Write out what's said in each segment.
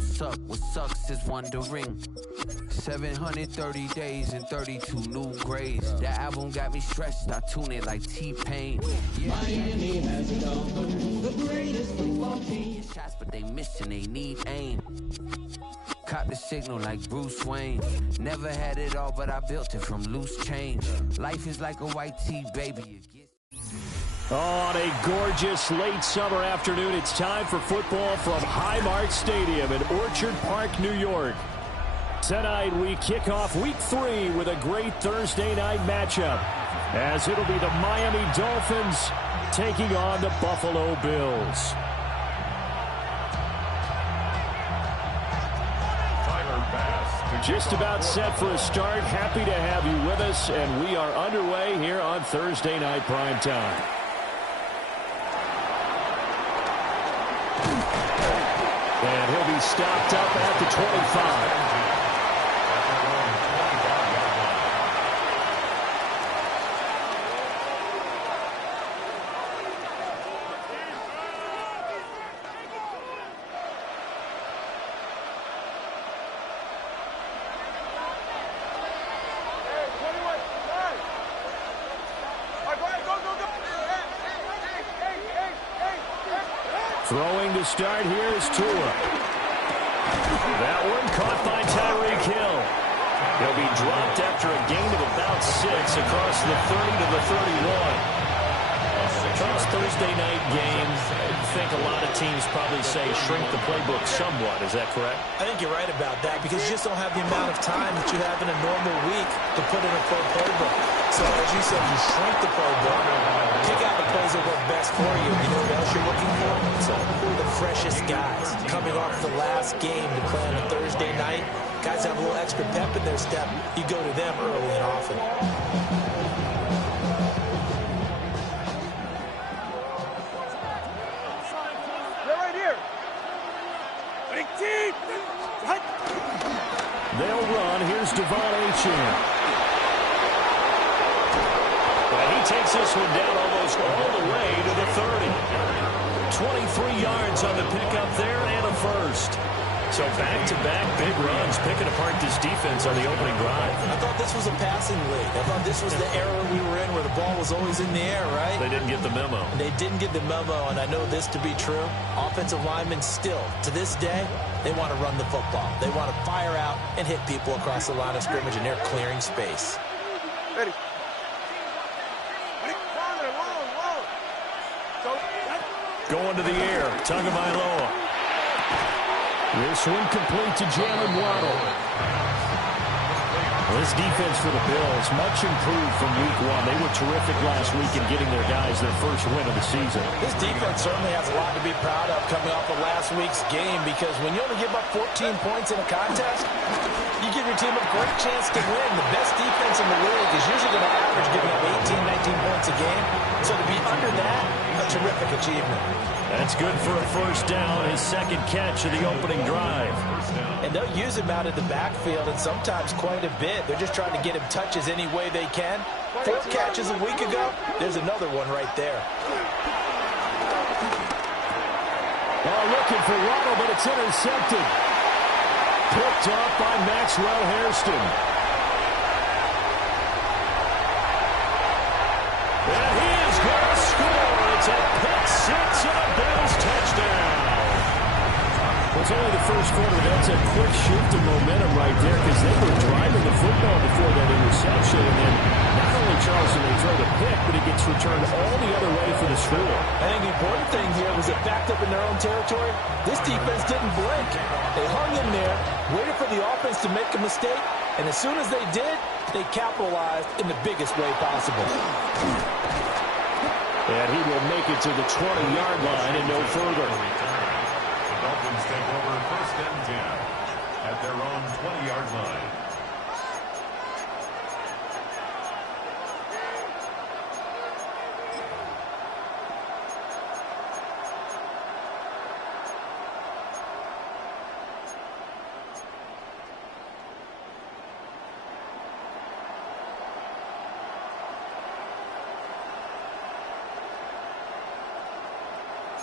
don't suck. What sucks is wondering. 730 days and 32 new grades. That album got me stressed. I tune it like T-Pain. Yeah. Miami has it all. The greatest football team. Shots, but they missing. They need aim. Cop the signal like Bruce Wayne. Never had it all, but I built it from loose change. Life is like a white tee, baby. On a gorgeous late summer afternoon, it's time for football from Highmark Stadium in Orchard Park, New York. Tonight, we kick off Week 3 with a great Thursday night matchup, as it'll be the Miami Dolphins taking on the Buffalo Bills. Just about set for a start. Happy to have you with us, and we are underway here on Thursday Night Primetime. And he'll be stopped up at the 25. Throwing to start here is Tua. That one caught by Tyreek Hill. He'll be dropped after a gain of about 6 across the 30 to the 31. Across Thursday night games, I think a lot of teams probably say shrink the playbook somewhat. Is that correct? I think you're right about that because you just don't have the amount of time that you have in a normal week to put in a full playbook. So as you said, you shrink the playbook, pick out the plays that work best for you. You know what else you're looking for? So the freshest guys coming off the last game to play on a Thursday night. Guys have a little extra pep in their step. You go to them early and often. They'll run. Here's Devon Achane. He takes this one down almost all the way to the 30. 23 yards on the pickup there and a first. So back-to-back big runs, picking apart this defense on the opening drive. I thought this was a passing league. I thought this was the era we were in where the ball was always in the air, right? They didn't get the memo. They didn't get the memo, and I know this to be true. Offensive linemen still, to this day, they want to run the football. They want to fire out and hit people across the line of scrimmage, and they're clearing space. Ready. Going to the air, Tagovailoa. This one complete to Jalen Waddle. This defense for the Bills, much improved from Week 1. They were terrific last week in getting their guys their first win of the season. This defense certainly has a lot to be proud of coming off of last week's game because when you only give up 14 points in a contest, you give your team a great chance to win. The best defense in the league is usually going to average giving up 18, 19 points a game. So to be under that, a terrific achievement. That's good for a first down, his second catch of the opening drive. And they'll use him out of the backfield and sometimes quite a bit. They're just trying to get him touches any way they can. 4 catches a week ago. There's another one right there. Oh, looking for Waddle, but it's intercepted. Picked off by Maxwell Hairston. And he is going to score. It's a pick six and a Bills touchdown. Well, it's only the first quarter. That's a quick shift of momentum right there because they were driving the football before that interception. And then not only Charles did they throw the pick, but he gets returned all the other way for the score. I think the important thing here was that backed up in their own territory, this defense didn't blink. They hung in there, waited for the offense to make a mistake, and as soon as they did, they capitalized in the biggest way possible. And he will make it to the 20-yard line and no further. The Dolphins take over first and 10 at their own 20-yard line.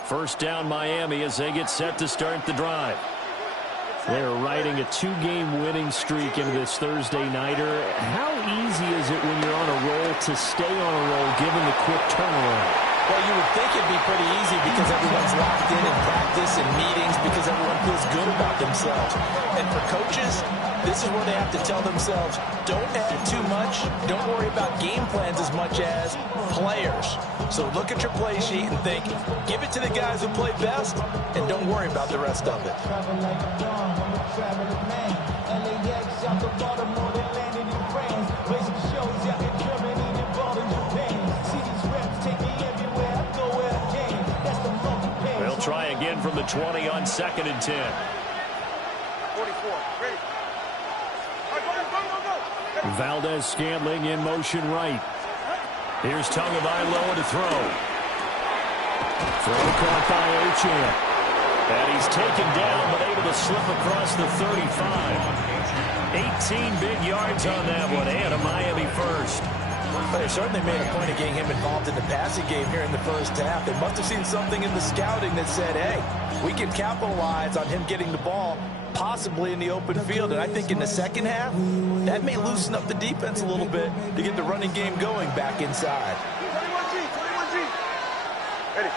First down Miami as they get set to start the drive. They're riding a 2-game winning streak into this Thursday nighter. How easy is it when you're on a roll to stay on a roll given the quick turnaround? Well, you would think it'd be pretty easy because everyone's locked in practice and meetings because everyone feels good about themselves. And for coaches, this is where they have to tell themselves, don't add too much. Don't worry about game plans as much as players. So look at your play sheet and think, give it to the guys who play best, and don't worry about the rest of it. They'll try again from the 20 on 2nd and 10. 44. Ready. Valdez-Scantling in motion right. Here's Tagovailoa to throw. Throw caught by Ochan. And he's taken down, but able to slip across the 35. 18 big yards on that one, and a Miami first. But they certainly made a point of getting him involved in the passing game here in the first half. They must have seen something in the scouting that said, hey, we can capitalize on him getting the ball possibly in the open field. And I think in the second half, that may loosen up the defense a little bit to get the running game going back inside. 21G. Ready.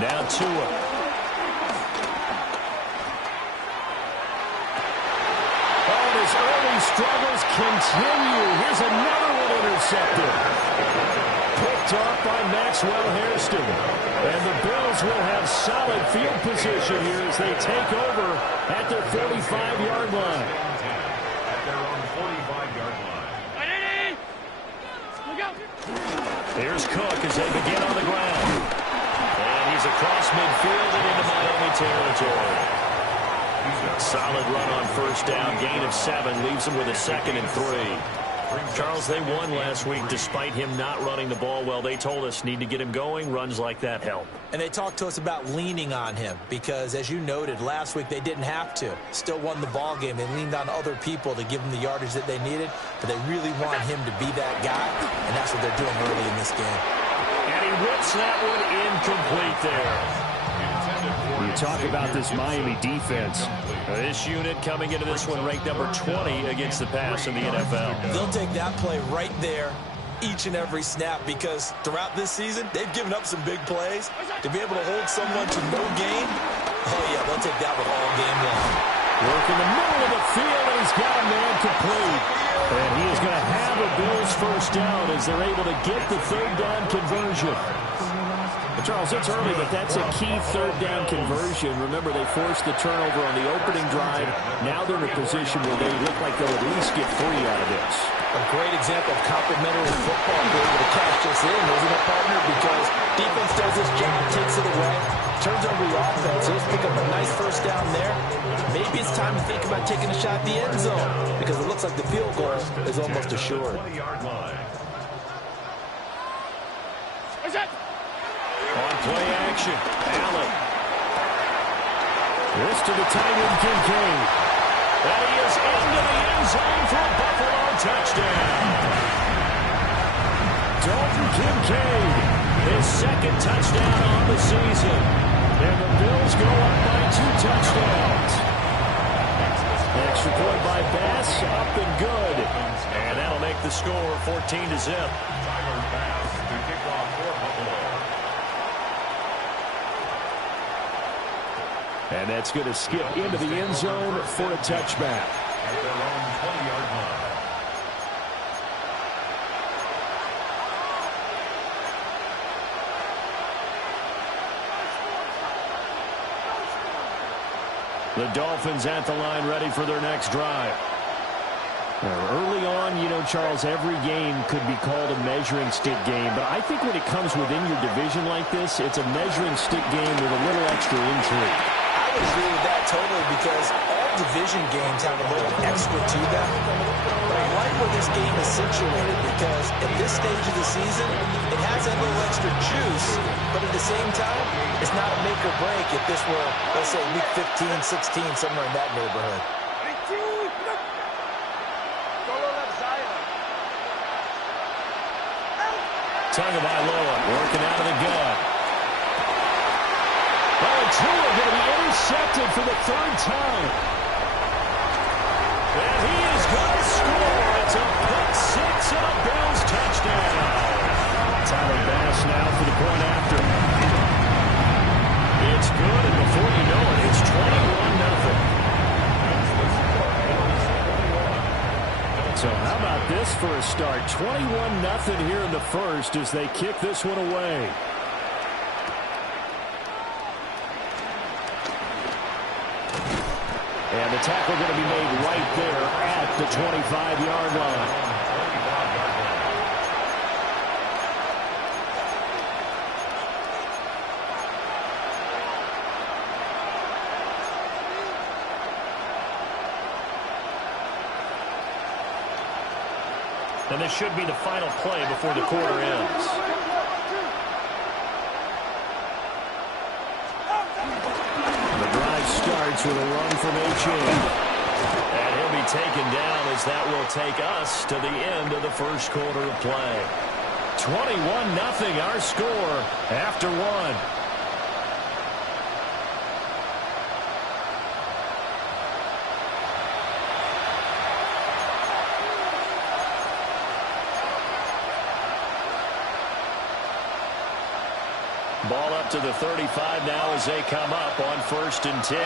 Now Tua. Oh, his early struggles continue. Here's another one intercepted. Picked off by Maxwell Hairston. And the Bills will have solid field position here as they take over at their 45-yard line. At their own 45-yard line. Here's Cook as they begin on the ground. And he's across midfield and into Miami territory. Solid run on first down. Gain of 7 leaves them with a 2nd and 3. Charles, they won last week despite him not running the ball well. They told us need to get him going. Runs like that help. And they talked to us about leaning on him because, as you noted, last week they didn't have to. Still won the ball game. They leaned on other people to give them the yardage that they needed, but they really want him to be that guy, and that's what they're doing early in this game. And he whips that one incomplete there. You talk about this Miami defense. This unit coming into this one ranked number 20 against the pass in the NFL. They'll take that play right there each and every snap because throughout this season, they've given up some big plays. To be able to hold someone to no gain, oh yeah, they'll take that one all game long. Work in the middle of the field, and he's got a man complete. And he is going to have a Bills first down as they're able to get the 3rd down conversion. Charles, it's early, but that's a key 3rd down conversion. Remember, they forced the turnover on the opening drive. Now they're in a position where they look like they'll at least get 3 out of this. A great example of complementary football, being able to cash this in, isn't it, partner? Because defense does this job, takes it away, turns over the offense. Let's pick up a nice first down there. Maybe it's time to think about taking a shot at the end zone because it looks like the field goal is almost assured. 20-yard line. On play action, Allen. This to the tight end, Kincaid. And he is into the end zone for a Buffalo touchdown. Dalton Kincaid, his 2nd touchdown on the season. And the Bills go up by 2 touchdowns. Extra point by Bass, up and good. And that'll make the score 14-0. Tyler Bass to kick off for Buffalo. And that's going to skip into the end zone for a touchback. At their own 20-yard line. The Dolphins at the line ready for their next drive. Early on, you know, Charles, every game could be called a measuring stick game. But I think when it comes within your division like this, it's a measuring stick game with a little extra intrigue. I would agree with that totally because all division games have a little extra to them. But I like where this game is situated because at this stage of the season, it has that little extra juice, but at the same time, it's not a make or break if this were, let's say, week 15, 16, somewhere in that neighborhood. Tagovailoa working out of the gun. Oh, intercepted for the third time. And he is going to score. It's a pick six and a Bills touchdown. Tyler Bass now for the point after. It's good, and before you know it, it's 21-0. So how about this for a start? 21-0 here in the first as they kick this one away. And the tackle going to be made right there at the 25-yard line. And this should be the final play before the quarter ends. The drive starts with a run from H.A. And he'll be taken down as that will take us to the end of the first quarter of play. 21-0 our score after one. Ball up to the 35 now as they come up on 1st and 10.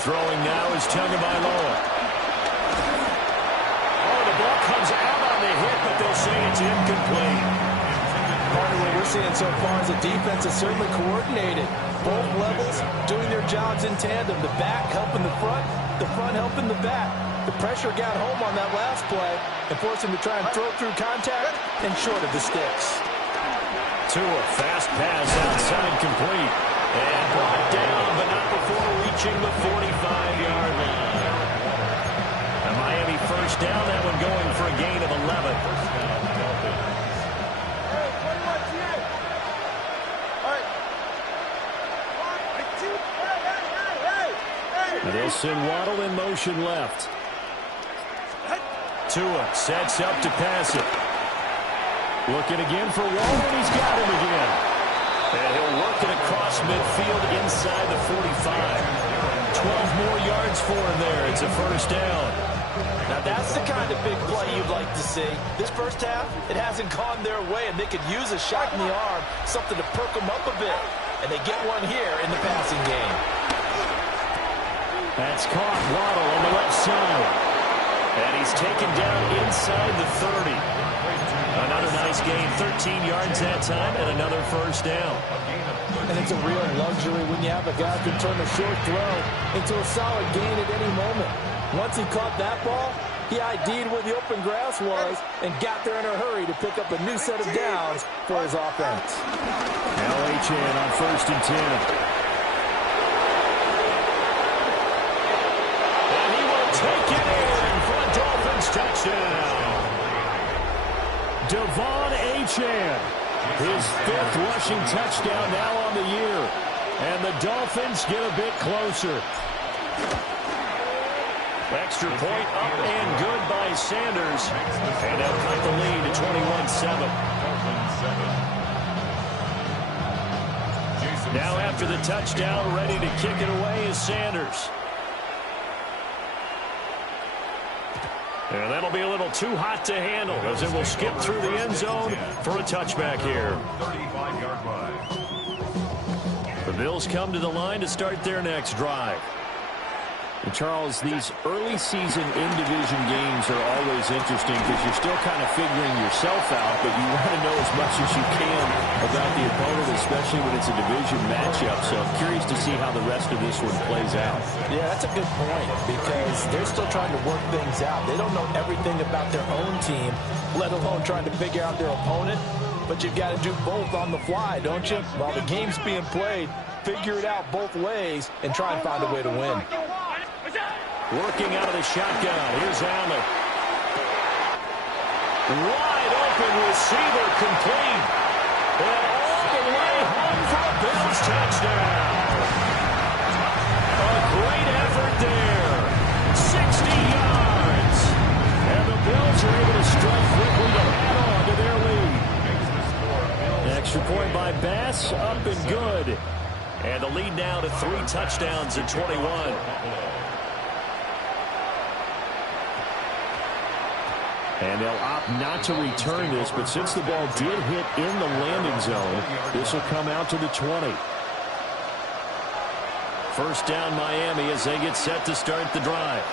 Throwing now is Tagovailoa. Oh, the ball comes out on the hit, but they'll say it's incomplete. Part of what we're seeing so far is the defense is certainly coordinated. Both levels doing their jobs in tandem. The back helping the front helping the back. The pressure got home on that last play and forced him to try and throw through contact and short of the sticks. Tua, fast pass outside complete. And brought down, but not before reaching the 45-yard line. A Miami first down, that one going for a gain of 11. And they'll send Waddle in motion left. Tua sets up to pass it. Looking again for Waddle, and he's got him again. And he'll work it across midfield inside the 45. 12 more yards for him there. It's a first down. Now that's the kind of big play you'd like to see. This first half, it hasn't gone their way, and they could use a shot in the arm, something to perk them up a bit. And they get one here in the passing game. That's caught. Waddle on the left side. And he's taken down inside the 30. Another nice gain, 13 yards that time, and another first down. And it's a real luxury when you have a guy who can turn a short throw into a solid gain at any moment. Once he caught that ball, he ID'd where the open grass was and got there in a hurry to pick up a new set of downs for his offense. Now H.N. on 1st and 10. Take it in for a Dolphins touchdown. Devon Achane, his 5th rushing touchdown now on the year. And the Dolphins get a bit closer. Extra point up and good by Sanders. And they'll cut the lead to 21-7. Now after the touchdown, ready to kick it away is Sanders. And that'll be a little too hot to handle as it will skip through the end zone for a touchback here. 35-yard line. The Bills come to the line to start their next drive. And Charles, these early season in-division games are always interesting because you're still kind of figuring yourself out, but you want to know as much as you can about the opponent, especially when it's a division matchup. So I'm curious to see how the rest of this one plays out. Yeah, that's a good point because they're still trying to work things out. They don't know everything about their own team, let alone trying to figure out their opponent. But you've got to do both on the fly, don't you? While the game's being played, figure it out both ways and try and find a way to win. Working out of the shotgun. Here's Allen. Wide open receiver complete. And all the way home for a Bills touchdown. A great effort there. 60 yards. And the Bills are able to strike quickly to add on to their lead. Extra point by Bass, up and good. And the lead now to 3 touchdowns at 21. And they'll opt not to return this, but since the ball did hit in the landing zone, this will come out to the 20. First down Miami as they get set to start the drive.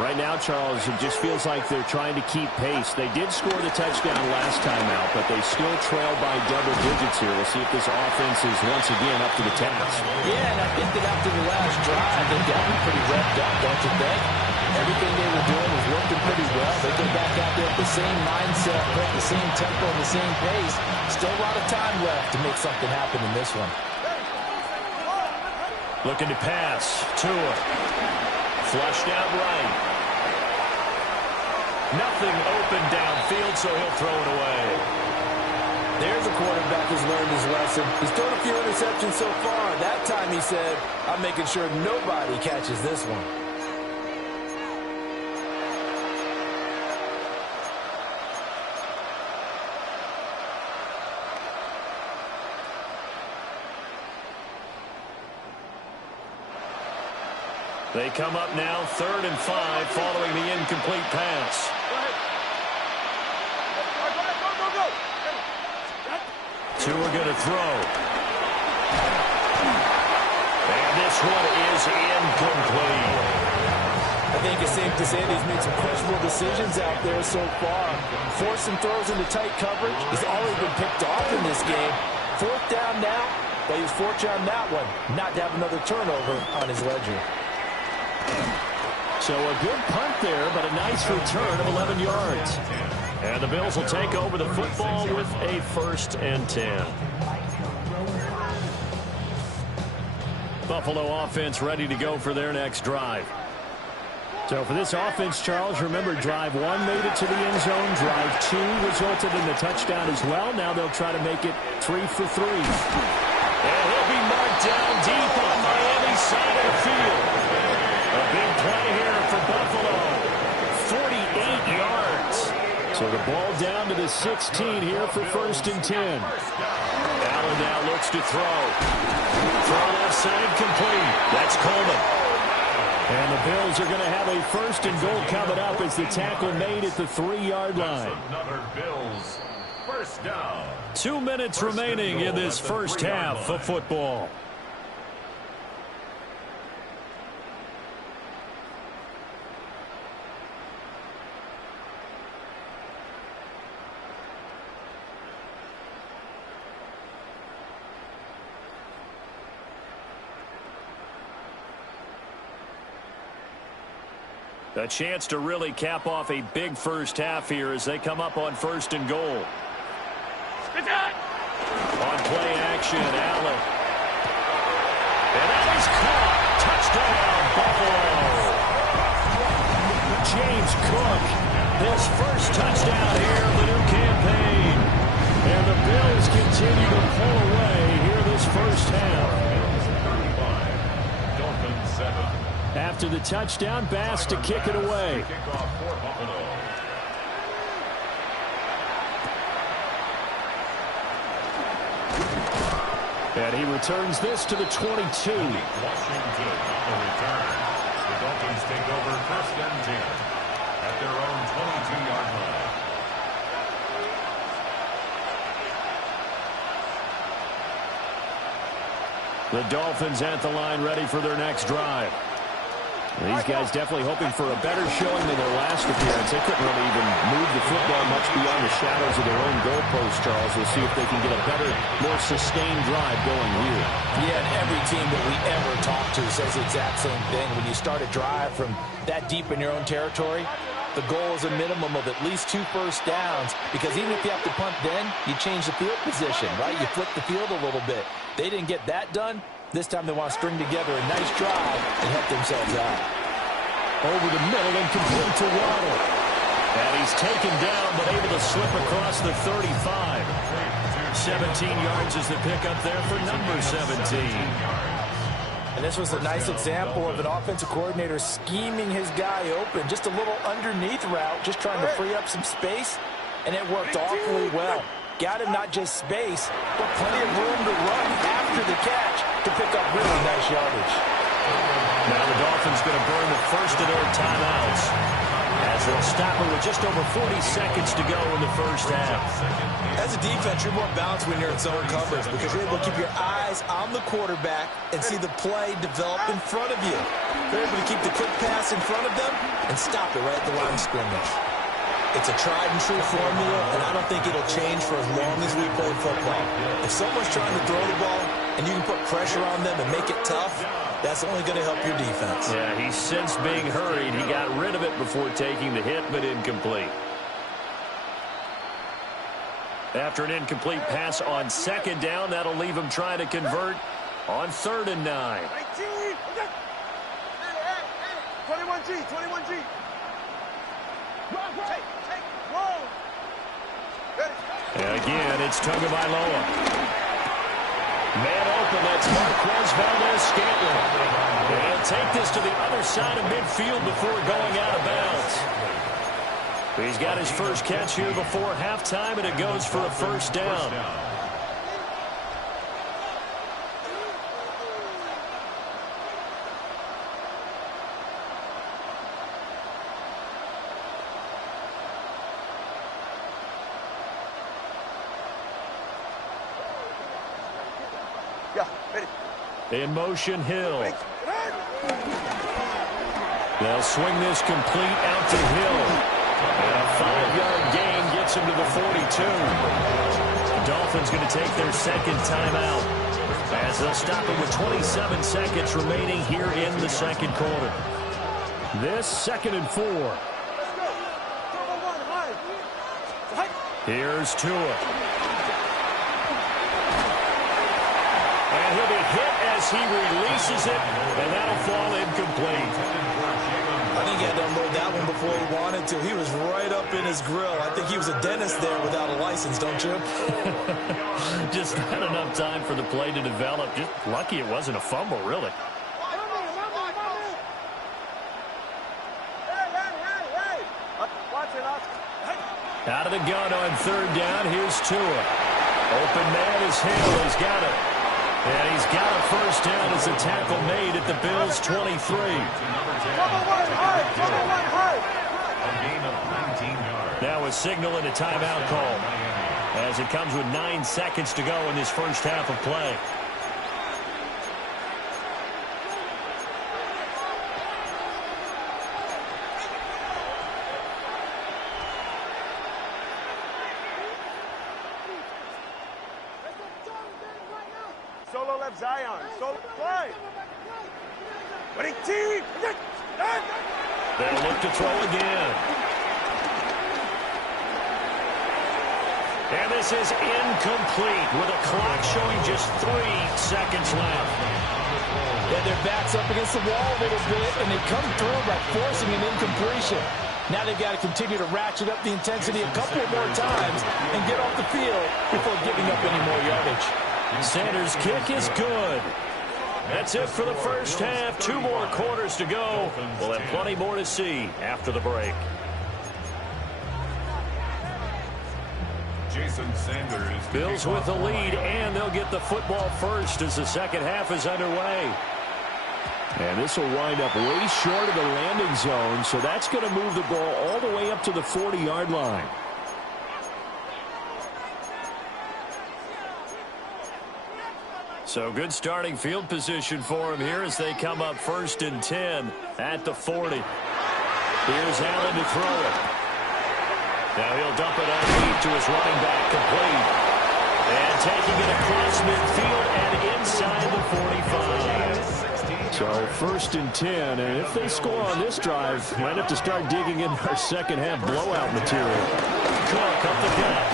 Right now, Charles, it just feels like they're trying to keep pace. They did score the touchdown last time out, but they still trail by double digits here. We'll see if this offense is once again up to the task. Yeah, and I think that after the last drive, they've gotten pretty revved up, don't you think? Everything they were doing was working pretty well. They go back out there with the same mindset, with the same tempo, and the same pace. Still a lot of time left to make something happen in this one. Looking to pass. Tua. Flushed out right. Nothing open downfield, so he'll throw it away. There's a quarterback who's learned his lesson. He's thrown a few interceptions so far. That time he said, I'm making sure nobody catches this one. They come up now 3rd and 5 following the incomplete pass. Tua going to throw. And this one is incomplete. I think it's safe to say that he's made some questionable decisions out there so far. Forcing throws into tight coverage. He's already been picked off in this game. 4th down now, but he was fortunate on that one, not to have another turnover on his ledger. So a good punt there, but a nice return of 11 yards. And the Bills will take over the football with a 1st and 10. Buffalo offense ready to go for their next drive. So for this offense, Charles, remember drive 1 made it to the end zone. Drive 2 resulted in the touchdown as well. Now they'll try to make it 3 for 3. And he'll be marked down deep on Miami's side of the field. A big play here for Buffalo. 48 yards. So the ball down to the 16 here for 1st and 10. Allen now looks to throw. Throw left side complete. That's Coleman. And the Bills are going to have a 1st and goal coming up as the tackle made at the 3-yard line. Another Bills 1st down. 2 minutes remaining in this first half of football. A chance to really cap off a big first half here as they come up on 1st and goal. On play action, Allen. And that is caught. Touchdown, Buffalo. James Cook, his first touchdown here of the new campaign. And the Bills continue to pull away here this first half. 35, Dolphins 7. After the touchdown, Bass to kick it away. And he returns this to the 22. Washington on the return. The Dolphins take over 1st and 10 at their own 22-yard line. The Dolphins at the line ready for their next drive. These guys definitely hoping for a better showing than their last appearance. They couldn't really even move the football much beyond the shadows of their own goalposts, Charles. We'll see if they can get a better, more sustained drive going here. Yeah, and every team that we ever talk to says the exact same thing. When you start a drive from that deep in your own territory, the goal is a minimum of at least 2 first downs, because even if you have to punt then, you change the field position, right? You flip the field a little bit. They didn't get that done. This time they want to string together a nice drive and help themselves out. Over the middle and complete to Waddle. And he's taken down but able to slip across the 35. 17 yards is the pickup there for number 17. And this was a nice example of an offensive coordinator scheming his guy open. Just a little underneath route, just trying to free up some space, and it worked awfully well. Got him not just space, but plenty of room to run after the catch to pick up really nice yardage. Now the Dolphins going to burn the first of their timeouts as they'll stop it with just over 40 seconds to go in the first half. As a defense, you're more balanced when you're in zone coverage because you're able to keep your eyes on the quarterback and see the play develop in front of you. You're able to keep the quick pass in front of them and stop it right at the line of scrimmage. It's a tried-and-true formula, and I don't think it'll change for as long as we play football. If someone's trying to throw the ball and you can put pressure on them and make it tough, that's only going to help your defense. Yeah, he sensed being hurried. He got rid of it before taking the hit, but incomplete. After an incomplete pass on second down, that'll leave him trying to convert on 3rd and 9. 21G, 21G. And again, it's Tagovailoa. Man open, that's Marquez Valdez-Scantling. He'll take this to the other side of midfield before going out of bounds. He's got his first catch here before halftime, and it goes for a first down. In motion, Hill. They'll swing this complete out to Hill. And a 5-yard gain gets him to the 42. The Dolphins going to take their second timeout as they'll stop it with 27 seconds remaining here in the second quarter. This 2nd and 4. Here's Tua. And he'll be hit as he releases it, and that'll fall incomplete. I think he had to unload that one before he wanted to. He was right up in his grill. I think he was a dentist there without a license, don't you? Just not enough time for the play to develop. Just lucky it wasn't a fumble, really. Out of the gun on 3rd down. Here's Tua. Open man is Hill. He's got it. And he's got a first down as a tackle made at the Bills' 23. Now a signal and a timeout call as it comes with 9 seconds to go in this first half of play. Solo left Zion. Solo play. Winning team. They'll look to throw again. And this is incomplete with a clock showing just 3 seconds left. Yeah, their back's up against the wall a little bit, and they come through by forcing an incompletion. Now they've got to continue to ratchet up the intensity a couple more times and get off the field before giving up any more yardage. Sanders' kick is good. That's it for the first half. 2 more quarters to go. We'll have plenty more to see after the break. Jason Sanders. Bills with the lead, and they'll get the football first as the second half is underway. And this will wind up way short of the landing zone, so that's going to move the ball all the way up to the 40-yard line. So good starting field position for him here as they come up 1st and 10 at the 40. Here's Allen to throw it. Now he'll dump it underneath to his running back, complete. And taking it across midfield and inside the 45. So 1st and 10, and if they score on this drive, might have to start digging in our second half blowout material. Cook up the gut.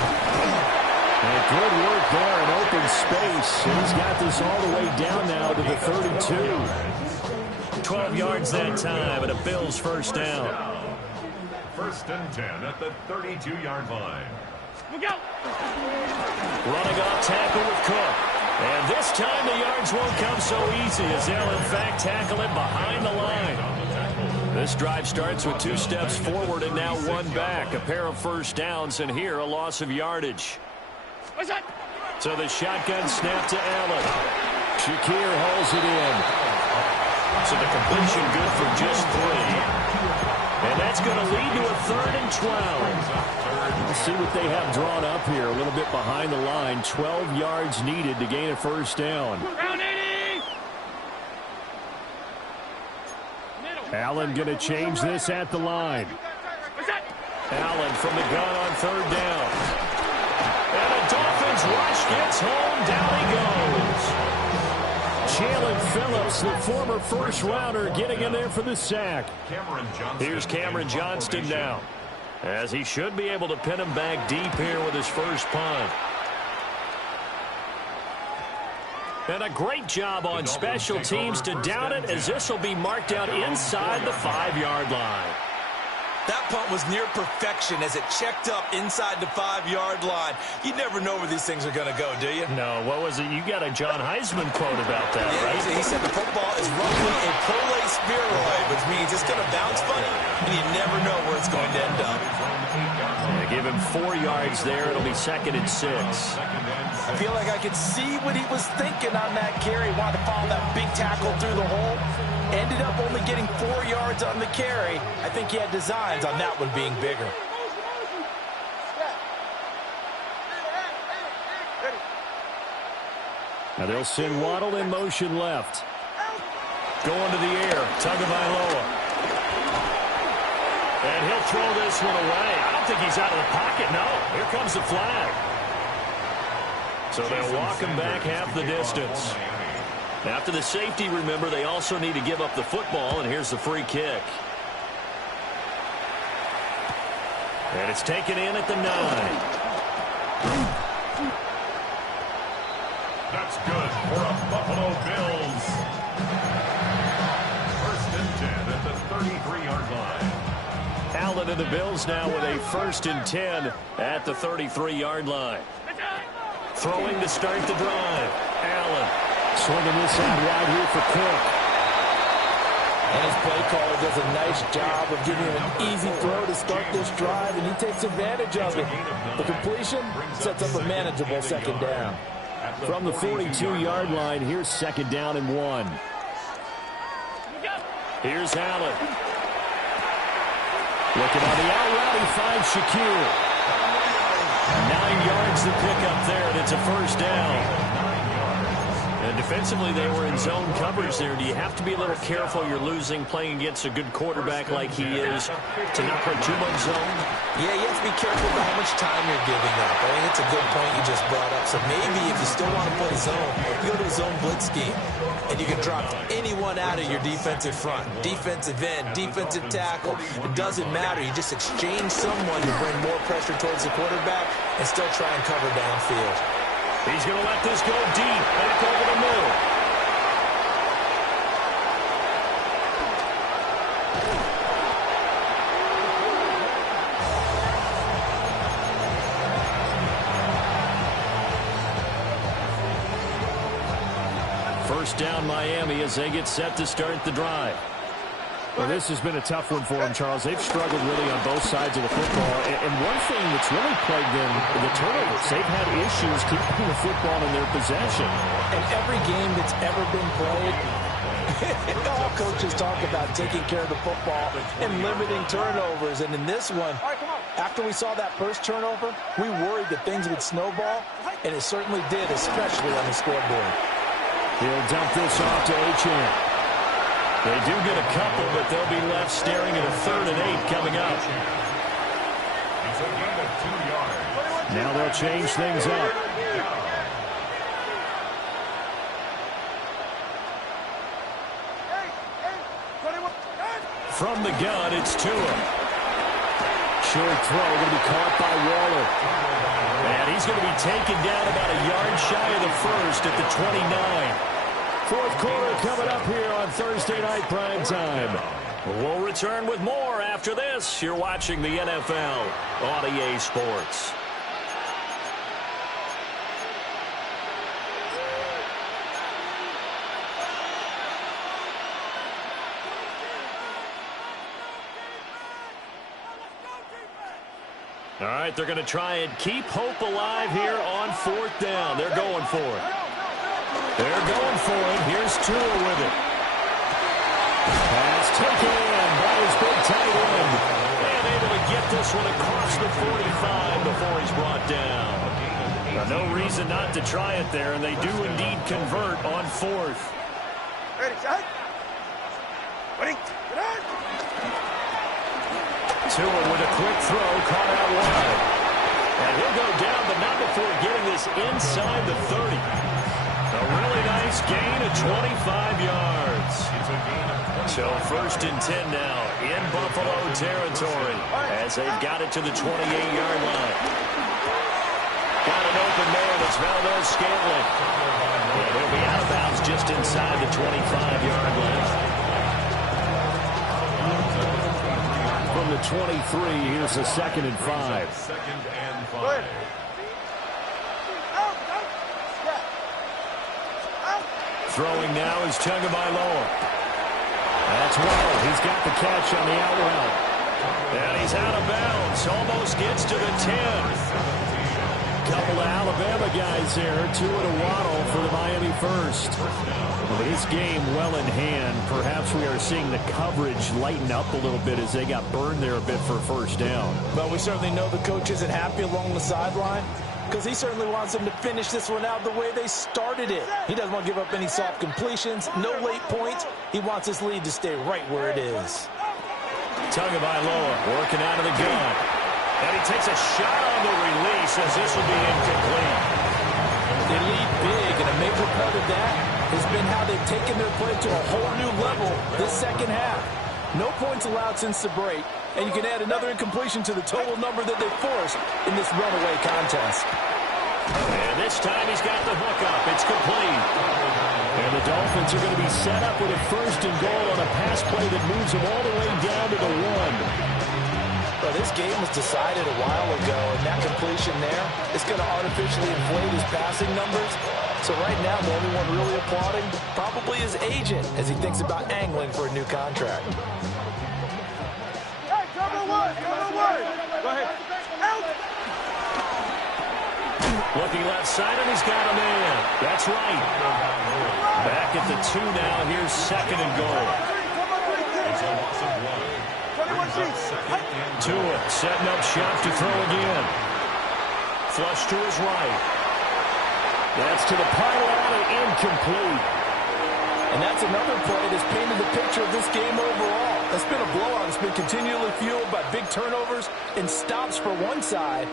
And good work there in open space. He's got this all the way down now to the 32. 12 yards that time, and a Bills first down. 1st and 10 at the 32-yard line. Look out! Running off tackle with Cook. And this time the yards won't come so easy as they'll in fact tackle him behind the line. This drive starts with 2 steps forward and now 1 back. A pair of first downs, and here a loss of yardage. So the shotgun snap to Allen. Shakir holds it in. So the completion good for just 3. And that's going to lead to a 3rd and 12. We'll see what they have drawn up here. A little bit behind the line. 12 yards needed to gain a first down. Allen going to change this at the line. Allen from the gun on 3rd down. And a Dolphins rush gets home. Down he goes. Jalen Phillips, the former first-rounder, getting in there for the sack. Here's Cameron Johnston now, as he should be able to pin him back deep here with his first punt. And a great job on special teams to down it, as this will be marked out inside the 5-yard line. That punt was near perfection as it checked up inside the 5-yard line. You never know where these things are going to go, do you? No, what was it? You got a John Heisman quote about that, yeah, right? He said the football is roughly a prolate spheroid, which means it's going to bounce funny, and you never know where it's going to end up. Yeah, give him 4 yards there. It'll be 2nd and 6. I feel like I could see what he was thinking on that carry. Wanted to follow that big tackle through the hole. Ended up only getting 4 yards on the carry. I think he had designs on that one being bigger. Now they'll send Waddle in motion left. Going to the air. Tagovailoa. And he'll throw this one away. I don't think he's out of the pocket. No. Here comes the flag. So they'll walk him back half the distance. After the safety, remember, they also need to give up the football, and here's the free kick. And it's taken in at the 9. That's good for a Buffalo Bills. 1st and 10 at the 33-yard line. Allen and the Bills now with a 1st and 10 at the 33-yard line. Throwing to start the drive. Allen. Swinging this out wide here for Cook. And his play caller does a nice job of giving him an easy throw to start this drive, and he takes advantage of it. The completion sets up a manageable 2nd down. From the 42-yard line, here's 2nd down and 1. Here's Allen. Looking on the out route, he finds Shakir. 9 yards to pick up there, and it's a first down. And defensively, they were in zone coverage there. Do you have to be a little careful? You're losing playing against a good quarterback like he is to not play too much zone? Yeah, you have to be careful about how much time you're giving up. I think it's a good point you just brought up. So maybe if you still want to play zone, you go to a zone blitz scheme, and you can drop anyone out of your defensive front, defensive end, defensive tackle. It doesn't matter. You just exchange someone to bring more pressure towards the quarterback and still try and cover downfield. He's going to let this go deep, back over the middle. First down Miami as they get set to start the drive. Well, this has been a tough one for them, Charles. They've struggled really on both sides of the football. And one thing that's really plagued them, the turnovers. They've had issues keeping the football in their possession. And every game that's ever been played, all coaches talk about taking care of the football and limiting turnovers. And in this one, after we saw that first turnover, we worried that things would snowball, and it certainly did, especially on the scoreboard. He'll dump this off to Achane. They do get a couple, but they'll be left staring at a 3rd and 8 coming up. It's a gain of 2 yards. Now they'll change things up. From the gun, it's Tua. Short throw, going to be caught by Waller. And he's going to be taken down about a yard shy of the 1st at the 29. 4th quarter coming up here on Thursday Night Prime Time. We'll return with more after this. You're watching the NFL on EA Sports. All right, they're going to try and keep hope alive here on 4th down. They're going for it. They're going for it. Here's Tua with it. Pass taken in by his big tight end. And able to get this one across the 45 before he's brought down. No reason not to try it there, and they do indeed convert on 4th. Ready, shot. Ready, get on. Tua with a quick throw, caught out wide. And he'll go down, but not before getting this inside the 30. A really nice gain of 25 yards. So 1st and 10 now in Buffalo territory as they've got it to the 28-yard line. Got an open man. It's Valdez-Scantling. And he'll be out of bounds just inside the 25-yard line. From the 23, here's the 2nd and 5. 2nd and 5. Throwing now is Tagovailoa. That's Waddle. He's got the catch on the out route. And he's out of bounds. Almost gets to the 10. Couple of Alabama guys there. Tua to Waddle for the Miami first. Well, this game well in hand. Perhaps we are seeing the coverage lighten up a little bit as they got burned there a bit for 1st down. But we certainly know the coach isn't happy along the sideline because he certainly wants them to finish this one out the way they started it. He doesn't want to give up any soft completions, no late points. He wants his lead to stay right where it is. Tagovailoa working out of the gun. And he takes a shot on the release as this will be incomplete. They lead big, and a major part of that has been how they've taken their play to a whole new level this second half. No points allowed since the break, and you can add another incompletion to the total number that they forced in this runaway contest. And this time he's got the hook up. It's complete. And the Dolphins are going to be set up with a 1st and goal on a pass play that moves them all the way down to the 1. Well, this game was decided a while ago, and that completion there is going to artificially inflate his passing numbers. So right now, the only one really applauding probably his agent as he thinks about angling for a new contract. Hey, cover one. Go ahead. Out. Looking left side, and he's got a man. That's right. Back at the 2 now. Here's 2nd and goal. It's a loss of 1. Tua setting up shop to throw again. Flush to his right. That's to the pylon and incomplete. And that's another play that's painted the picture of this game overall. It's been a blowout. It's been continually fueled by big turnovers and stops for one side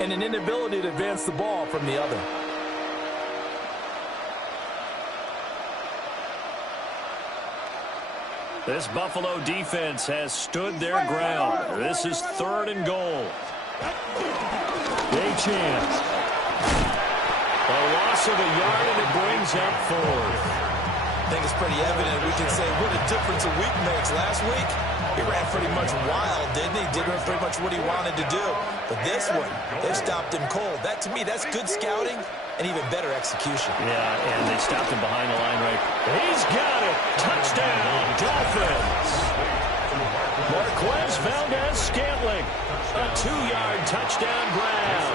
and an inability to advance the ball from the other. This Buffalo defense has stood their ground. This is 3rd and goal. Big chance. A loss of a yard, and it brings up 4th. I think it's pretty evident we can say what a difference a week makes. Last week, he ran pretty much wild, didn't he? Did pretty much what he wanted to do. But this one, they stopped him cold. That, to me, that's good scouting and even better execution. Yeah, and they stopped him behind the line right. He's got it. Touchdown, Dolphins. Marquez Valdez-Scantling. A 2-yard touchdown grab.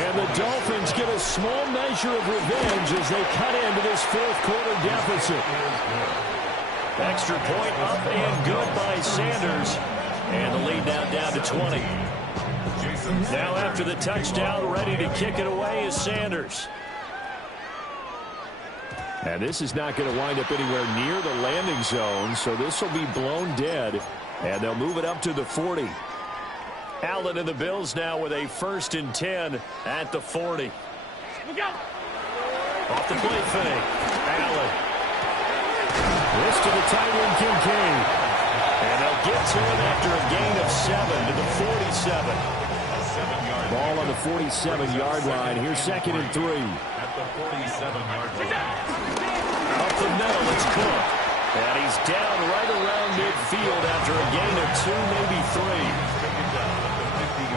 And the Dolphins get a small measure of revenge as they cut into this 4th quarter deficit. Extra point up and good by Sanders. And the lead now down to 20. Now after the touchdown, ready to kick it away is Sanders. And this is not going to wind up anywhere near the landing zone, so this will be blown dead. And they'll move it up to the 40. Allen and the Bills now with a 1st and 10 at the 40. Off the play fake. Allen. This to the tight end, Kincaid. And they'll get to him after a gain of 7 to the 47. Ball on the 47-yard line. Here's 2nd and 3. At the 47-yard line. Up the middle, it's Cook. And he's down right around midfield after a gain of 2, maybe 3.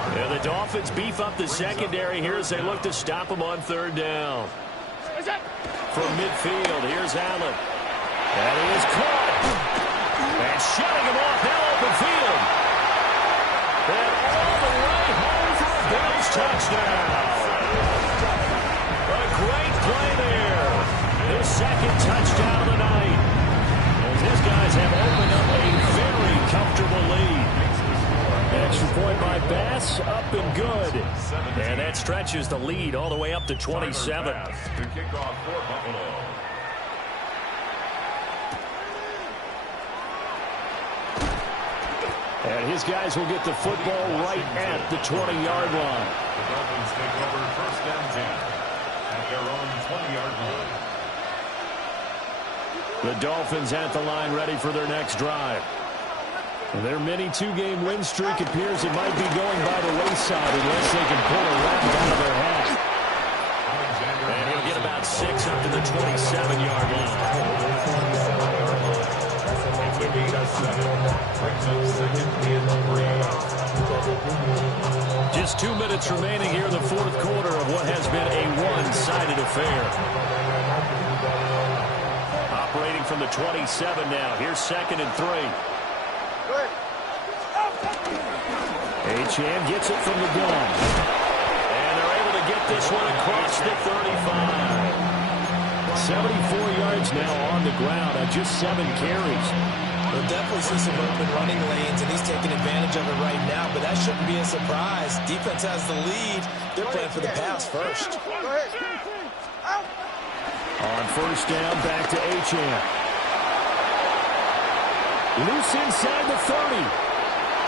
And the Dolphins beef up the secondary here as they look to stop him on 3rd down. From midfield, here's Allen. And he is caught. And shutting him off now open field. And all the way home touchdown. A great play there. His second touchdown of the night. And his guys have opened up a very comfortable lead. Extra point by Bass, up and good. And that stretches the lead all the way up to 27. To kick off for Buffalo. And his guys will get the football right at the 20-yard line. The Dolphins take over first and 10 at their own 20-yard line. The Dolphins at the line ready for their next drive. Their mini two-game win streak appears it might be going by the wayside unless they can pull a rabbit out of their hat. And he'll get about 6 up to the 27-yard line. It's a beat of 7. Brings up second and 3. Just 2 minutes remaining here in the fourth quarter of what has been a one-sided affair. Operating from the 27 now. Here's second and 3. Achane gets it from the gun. And they're able to get this one across the 35. 74 yards now on the ground on just 7 carries. We'll definitely see some open running lanes, and he's taking advantage of it right now, but that shouldn't be a surprise. Defense has the lead. They're playing for the pass first. On first down, back to Achane. Loose inside the 30.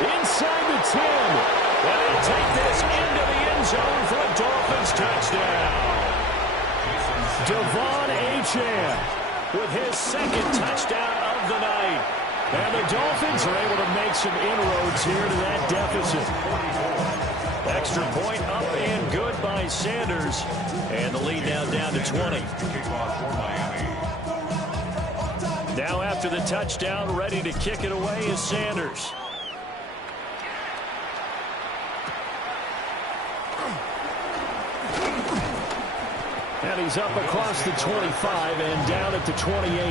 Inside the 10. And he'll take this into the end zone for a Dolphins touchdown. Devon Achane with his second touchdown of the night. And the Dolphins are able to make some inroads here to that deficit. Extra point up and good by Sanders. And the lead now down to 20. Now after the touchdown, ready to kick it away is Sanders. And he's up across the 25 and down at the 28.